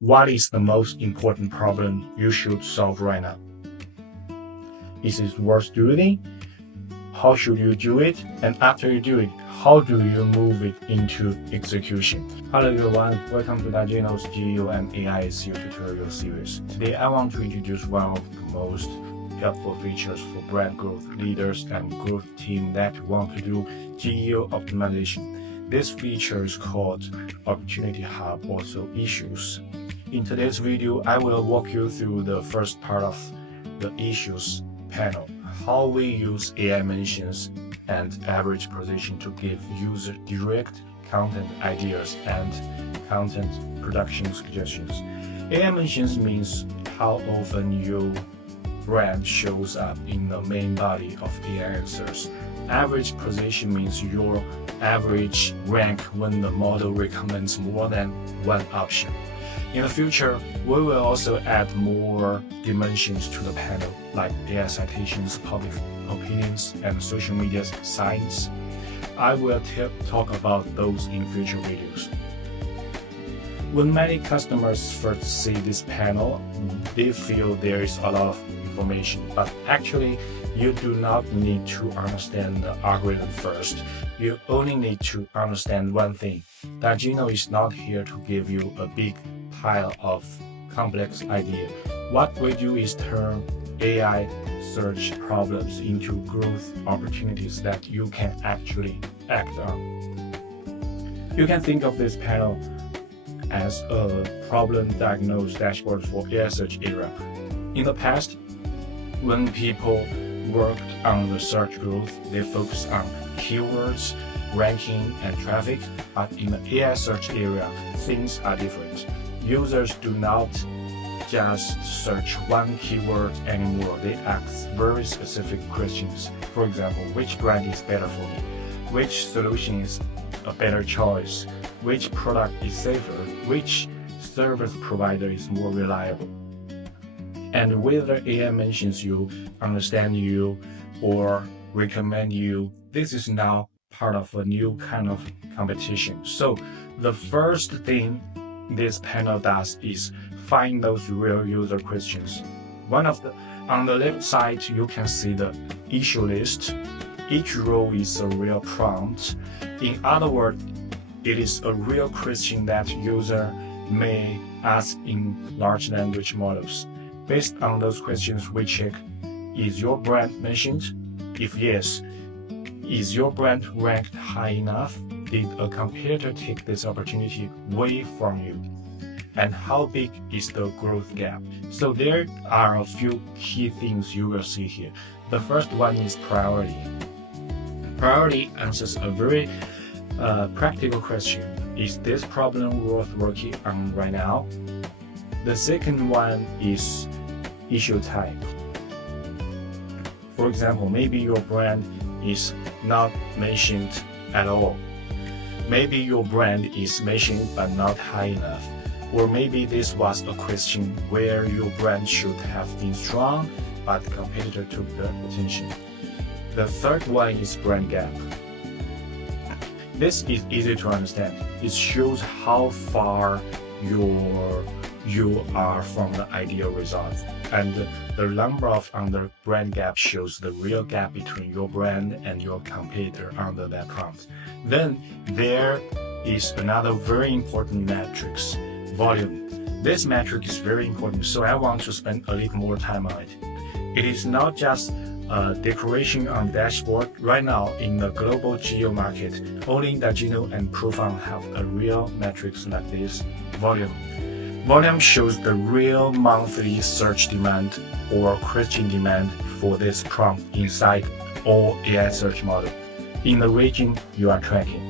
What is the most important problem you should solve right now? Is it worth doing? How should you do it? And after you do it, how do you move it into execution? Hello everyone, welcome to Dageno's GEO and AI SEO tutorial series. Today I want to introduce one of the most helpful features for brand growth leaders and growth team that want to do GEO optimization. This feature is called Opportunity Hub, also Issues. In today's video, I will walk you through the first part of the Issues panel, how we use AI mentions and average position to give user direct content ideas and content production suggestions. AI mentions means how often your brand shows up in the main body of AI answers. Average position means your average rank when the model recommends more than one option. In the future, we will also add more dimensions to the panel, like AI citations, public opinions, and social media science. I will talk about those in future videos. When many customers first see this panel, they feel there is a lot of information, but actually you do not need to understand the algorithm first. You only need to understand one thing. Dageno is not here to give you a big pile of complex ideas. What we do is turn AI search problems into growth opportunities that you can actually act on. You can think of this panel as a problem diagnosed dashboard for AI search era. In the past, when people worked on the search growth, they focused on keywords, ranking, and traffic, but in the AI search area, things are different. Users do not just search one keyword anymore. They ask very specific questions. For example, which brand is better for me? Which solution is a better choice? Which product is safer? Which service provider is more reliable? And whether AI mentions you, understand you, or recommend you, this is now part of a new kind of competition. So the first thing this panel does is find those real user questions. On the left side, you can see the issue list. Each row is a real prompt. In other words, it is a real question that user may ask in large language models. Based on those questions, we check, is your brand mentioned? If yes, is your brand ranked high enough? Did a competitor take this opportunity away from you? And how big is the growth gap? So there are a few key things you will see here. The first one is priority. Priority answers a very practical question. Is this problem worth working on right now? The second one is issue type. For example, maybe your brand is not mentioned at all. Maybe your brand is mentioned but not high enough. Or maybe this was a question where your brand should have been strong, but the competitor took the attention. The third one is brand gap. This is easy to understand. It shows how far you are from the ideal result. And the number of under brand gap shows the real gap between your brand and your competitor under that prompt. Then there is another very important metrics, volume. This metric is very important, so I want to spend a little more time on it. It is not just a decoration on the dashboard. Right now, in the global GEO market, only Dageno and Profound have a real metrics like this, volume. Volume shows the real monthly search demand or question demand for this prompt inside all AI search model in the region you are tracking.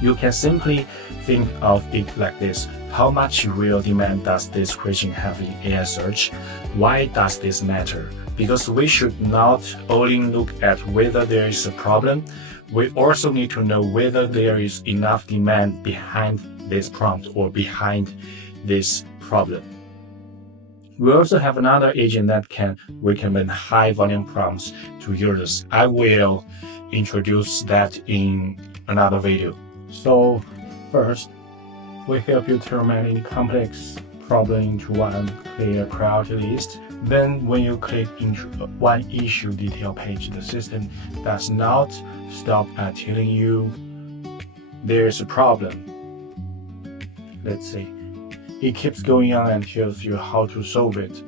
You can simply think of it like this. How much real demand does this question have in AI search? Why does this matter? Because we should not only look at whether there is a problem, we also need to know whether there is enough demand behind this prompt or behind this problem. We also have another agent that can recommend high volume prompts to users. I will introduce that in another video. So first, we help you turn many complex problem into one clear priority list. Then when you click into one issue detail page, the system does not stop at telling you there's a problem. Let's see. It keeps going on and tells you how to solve it.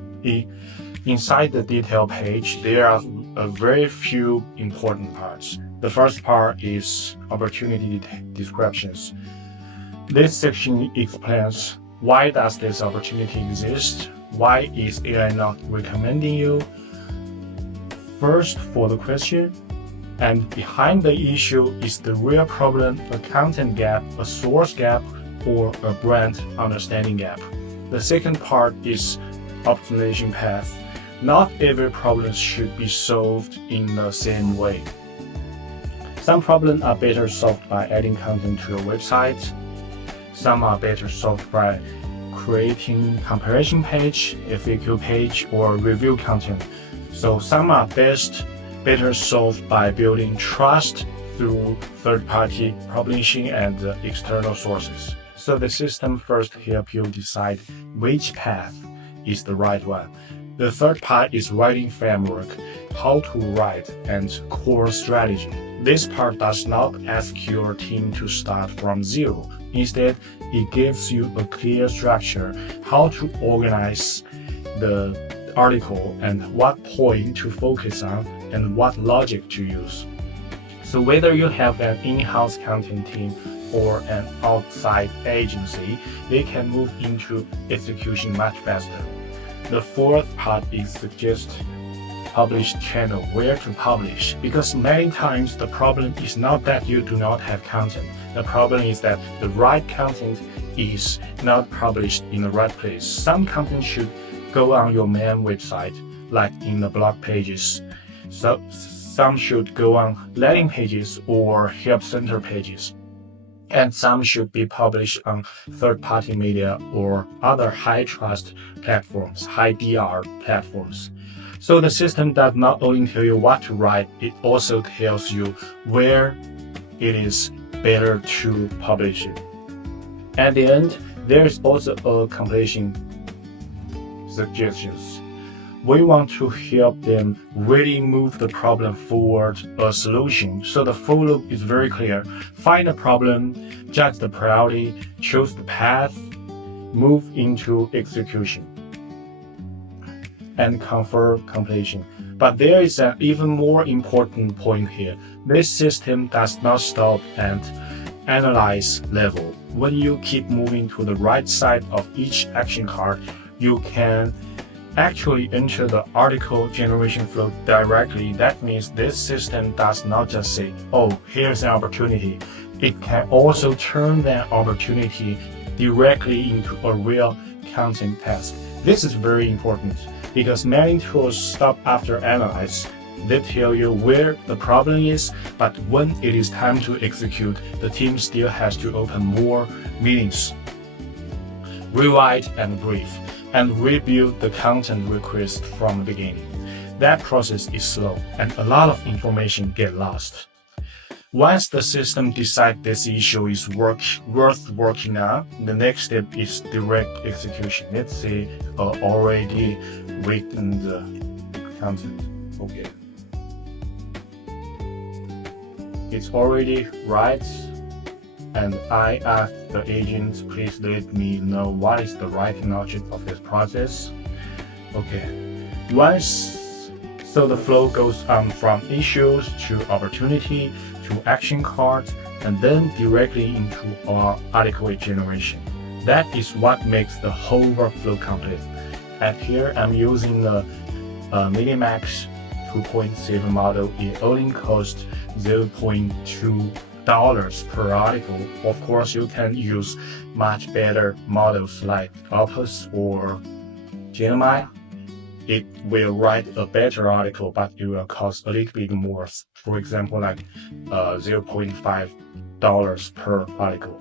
Inside the detail page, there are a very few important parts. The first part is opportunity descriptions. This section explains why does this opportunity exist, why is AI not recommending you, first for the question, and behind the issue is the real problem, a content gap, a source gap, or a brand understanding gap. The second part is optimization path. Not every problem should be solved in the same way. Some problems are better solved by adding content to your website. Some are better solved by creating comparison page, FAQ page, or review content. So some are better solved by building trust through third-party publishing and external sources. So the system first helps you decide which path is the right one. The third part is writing framework, how to write, and core strategy. This part does not ask your team to start from zero. Instead, it gives you a clear structure, how to organize the article and what point to focus on and what logic to use. So whether you have an in-house content team or an outside agency, they can move into execution much faster. The fourth part is suggest publish channel, where to publish, because many times the problem is not that you do not have content. The problem is that the right content is not published in the right place. Some content should go on your main website, like in the blog pages. So some should go on landing pages or help center pages. And some should be published on third-party media or other high-trust platforms, high-DR platforms. So the system does not only tell you what to write, it also tells you where it is better to publish it. At the end, there is also a completion suggestions. We want to help them really move the problem forward a solution. So the full loop is very clear. Find a problem, judge the priority, choose the path, move into execution, and confirm completion. But there is an even more important point here. This system does not stop at analyze level. When you keep moving to the right side of each action card, you can actually enter the article generation flow directly. That means this system does not just say, oh, here's an opportunity. It can also turn that opportunity directly into a real content task. This is very important because many tools stop after analyze. They tell you where the problem is, but when it is time to execute, the team still has to open more meetings, rewrite and brief, and rebuild the content request from the beginning. That process is slow and a lot of information get lost. Once the system decides this issue is worth working on, the next step is direct execution. Let's say already written the content. Okay. It's already right, and I asked the agent, please let me know what is the right logic of this process. Okay. So the flow goes on from issues to opportunity to action cards and then directly into our article generation. That is what makes the whole workflow complete. And here I'm using the Minimax 2.7 model. It only costs $0.2 per article. Of course, you can use much better models like Opus or Gemini. It will write a better article, but it will cost a little bit more. For example, like $0.5 per article.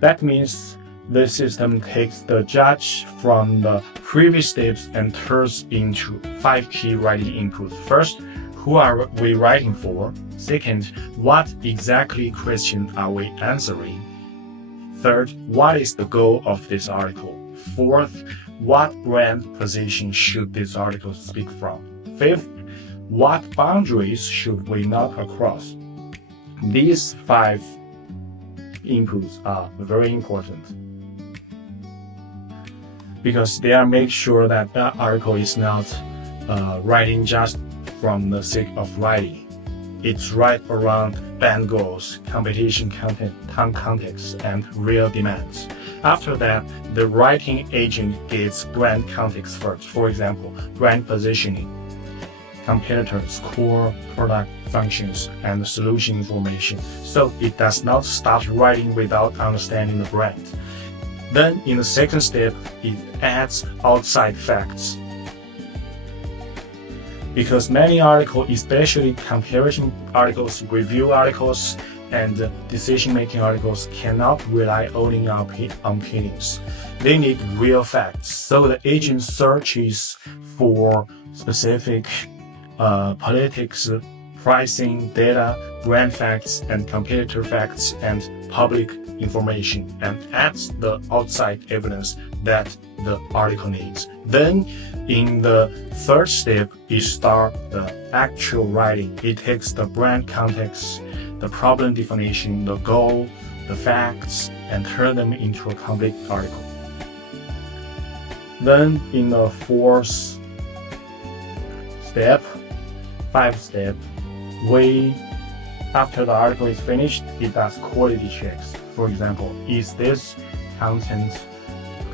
That means the system takes the judge from the previous steps and turns into 5 key writing inputs. First, who are we writing for? Second, what exactly question are we answering? Third, what is the goal of this article? Fourth, what brand position should this article speak from? Fifth, what boundaries should we not cross? These 5 inputs are very important because they are make sure that that article is not writing just from the sake of writing. It's right around brand goals, competition content, time context, and real demands. After that, the writing agent gets brand context first. For example, brand positioning, competitors, core product functions, and solution information. So it does not start writing without understanding the brand. Then in the second step, it adds outside facts. Because many articles, especially comparison articles, review articles, and decision-making articles cannot rely only on opinions. They need real facts. So the agent searches for specific politics, pricing, data, brand facts, and competitor facts, and public information, and adds the outside evidence that the article needs. Then in the third step, it starts the actual writing. It takes the brand context, the problem definition, the goal, the facts, and turn them into a complete article. Then in the fourth step, 5th step, after the article is finished, it does quality checks. For example, is this content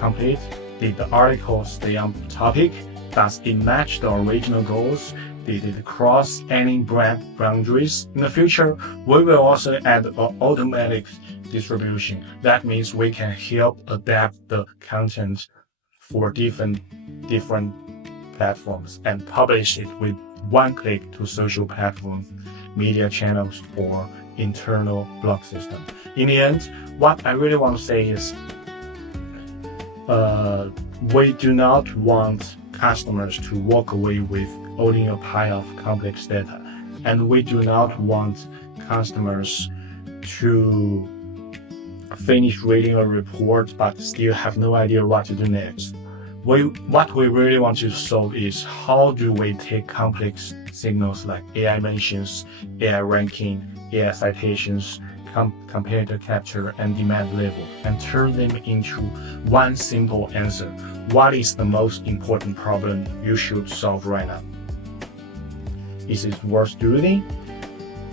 complete? Did the article stay on topic? Does it match the original goals? Did it cross any brand boundaries? In the future, we will also add an automatic distribution. That means we can help adapt the content for different platforms and publish it with one click to social platforms, media channels, or internal blog system. In the end, what I really want to say is we do not want customers to walk away with owning a pile of complex data, and we do not want customers to finish reading a report but still have no idea what to do next. What we really want to solve is how do we take complex signals like AI mentions, AI ranking, AI citations, competitor capture, and demand level, and turn them into one simple answer. What is the most important problem you should solve right now? Is it worth doing?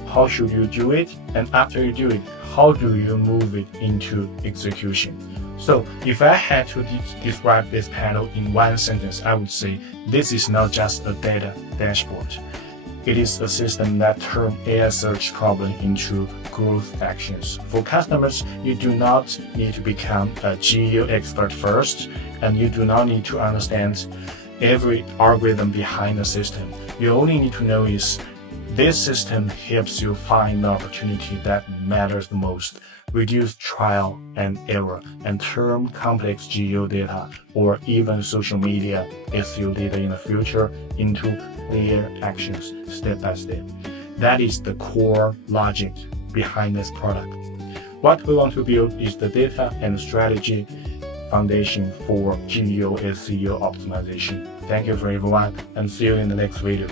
How should you do it? And after you do it, how do you move it into execution? So if I had to describe this panel in one sentence, I would say this is not just a data dashboard. It is a system that turns AI search problem into growth actions. For customers, you do not need to become a GEO expert first, and you do not need to understand every algorithm behind the system. You only need to know is this system helps you find the opportunity that matters the most, reduce trial and error, and turn complex GEO data or even social media SEO data in the future into clear actions step by step. That is the core logic behind this product. What we want to build is the data and strategy foundation for GEO SEO optimization. Thank you for everyone, and see you in the next video.